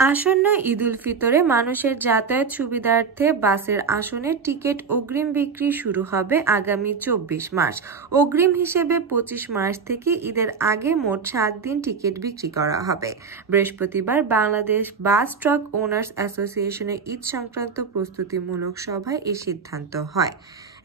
আসন্ন ঈদুল ফিতরে মানুষের যাতায়াত সুবিধার্থে বাসের আসনের টিকিট অগ্রিম বিক্রি শুরু হবে আগামী 24 মার্চ। অগ্রিম হিসেবে 25 মার্চ থেকে ঈদের আগে মোট 7 দিন টিকিট বিক্রি করা হবে। বৃহস্পতিবার বাংলাদেশ বাস ট্রাক ওনার্স অ্যাসোসিয়েশনের ঈদ সংক্রান্ত প্রস্তুতিমূলক সভায় এই সিদ্ধান্ত হয়।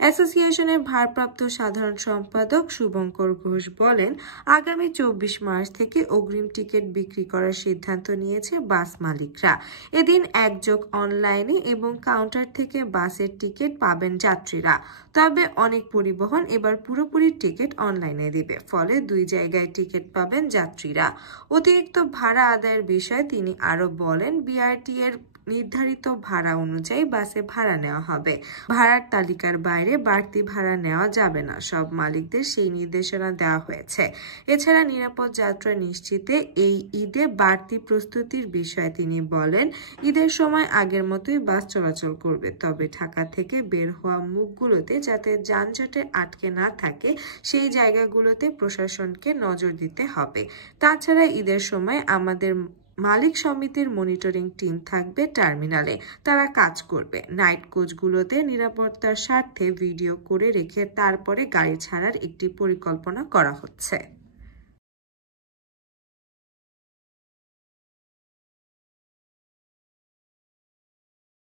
অ্যাসোসিয়েশনের ভারপ্রাপ্ত সাধারণ সম্পাদক শুভঙ্কর ঘোষ বলেন, আগামী 24 মার্চ থেকে অগ্রিম টিকিট বিক্রি করার সিদ্ধান্ত নিয়েছে বাস মালিকরা। এদিন একযোগ অনলাইনে এবং কাউন্টার থেকে বাসের টিকিট পাবেন যাত্রীরা। তবে অনেক পরিবহন এবার পুরোপুরি টিকিট অনলাইনে দিবে, ফলে দুই জায়গায় টিকিট পাবেন যাত্রীরা। অতিরিক্ত ভাড়া আদায়ের বিষয়ে তিনি আরো বলেন, বিআরটি এর নির্ধারিত ভাড়া অনুযায়ী বাসে ভাড়া নেওয়া হবে। ভাড়ার তালিকার বাইরে বাড়তি ভাড়া নেওয়া যাবে না। সব মালিকদের সেই নির্দেশনা দেওয়া হয়েছে। এছাড়া নিরাপদ যাত্রা নিশ্চিতে এই ঈদে বাড়তি প্রস্তুতির বিষয়ে তিনি বলেন, ঈদের সময় আগের মতোই বাস চলাচল করবে, তবে ঢাকা থেকে বের হওয়া মুখগুলোতে যাতে যানজটে আটকে না থাকে সেই জায়গাগুলোতে প্রশাসনকে নজর দিতে হবে। তাছাড়া ঈদের সময় আমাদের মালিক সমিতির মনিটরিং টিম থাকবে টার্মিনালে, তারা কাজ করবে। নাইট কোচগুলোতে নিরাপত্তার স্বার্থে ভিডিও করে রেখে তারপরে গাড়ি ছাড়ার একটি পরিকল্পনা করা হচ্ছে।